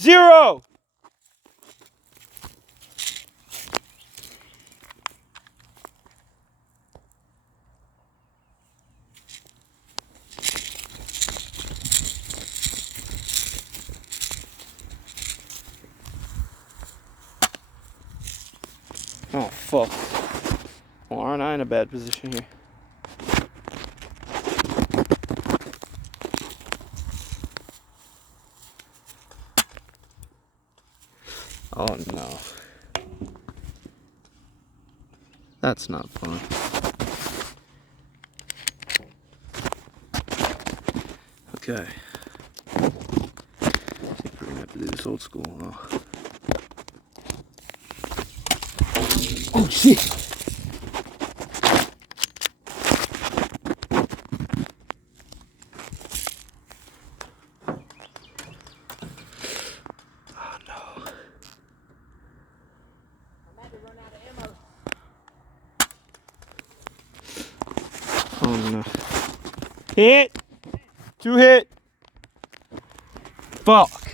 0. Oh, fuck. Well, aren't I in a bad position here? Oh, no. That's not fun. Okay. I think we're gonna have to do this old school, huh? Oh, shit! Oh no. Hit! 2 hit! Fuck!